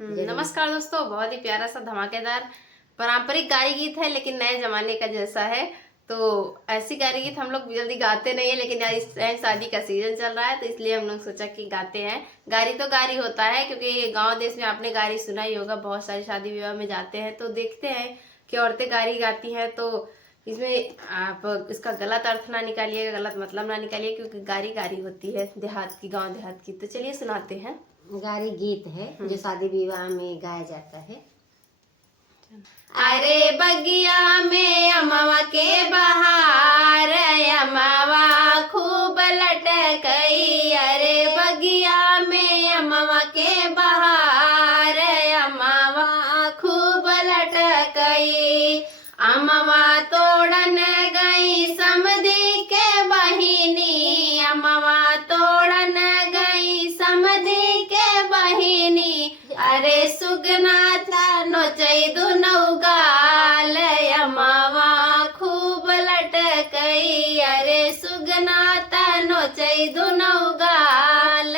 नमस्कार दोस्तों, बहुत ही प्यारा सा धमाकेदार पारंपरिक गारी गीत है, लेकिन नए जमाने का जैसा है। तो ऐसी गारी गीत हम लोग जल्दी गाते नहीं है, लेकिन यार इस टाइम शादी का सीजन चल रहा है तो इसलिए हम लोग सोचा कि गाते हैं। गारी तो गारी होता है, क्योंकि गांव देश में आपने गारी सुना ही होगा। बहुत सारी शादी विवाह में जाते हैं तो देखते हैं कि औरतें गारी गाती हैं। तो इसमें आप इसका गलत अर्थ ना निकालिएगा, गलत मतलब ना निकालिए, क्योंकि गारी गारी होती है देहात की, गाँव देहात की। तो चलिए सुनाते हैं। गारी गीत है जो शादी विवाह में गाया जाता है। अरे बगिया में अमवा के बहार, अमवा खूब लटकई। अरे बगिया में अमवा के बहार, अमवा खूब लटकई। अमवा तोड़न गई समधी के बहिनी, अमवा तोड़न गई समधी के बहिनी। अरे सुगना था नोचई दुनौ गाल, अमवा खूब लटकई। अरे सुगना था नोचई दुनौ गाल,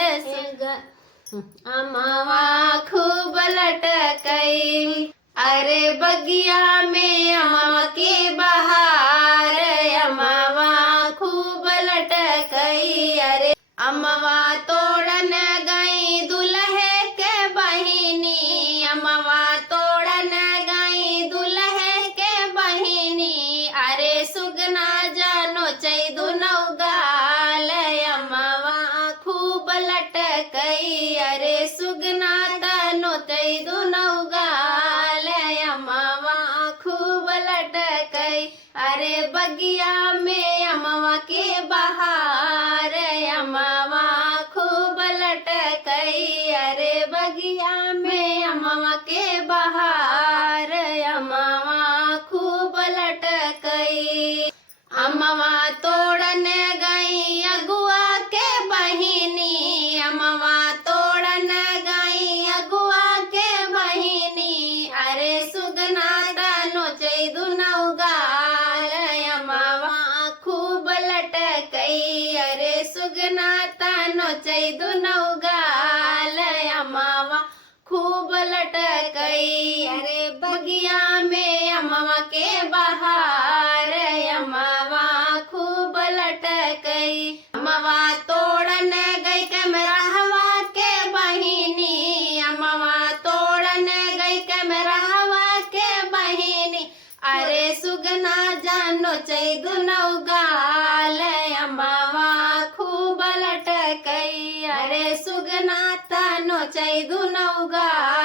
अमवा खूब लटकई। अरे बगिया में अमवा के बहार, अमवा खूब लटकई। अरे अमवा तोड़न गई दुल्हे के बहिनी, अमवा तोड़न गई दुल्हे के बहिनी। अरे सुगना जानो चई दुनौ गाल, अमवा खूब लटकई। अरे सुगना तनो चई दुनौ गाल, अमवा खूब लटकई। अरे बगिया में अमवा के बहार, अमवा खूब लटकई। अरे बगिया में अमवा के बहार, अमवा खूब लटकई। अमवा तोड़न गई अगुआ के बहिनी, अमवा तोड़न गई अगुआ के बहिनी। अरे सुगना तनो चई दुनौ गाल, अमवा खूब लटकई। अरे सुगना तनो चई दुनौ गाल, अमवा खूब लटकई। अरे बगिया में अमवा के बहार, अमवा खूब लटकई। अमवा तोड़न गई कमरहवा के बहिनी, अमवा तोड़न गई कमरहवा के बहिनी। अरे सुगना जानो चई दुनौ गाल, अमवा खूब लटकई। अरे सुगना तनो चई दुनौ गाल।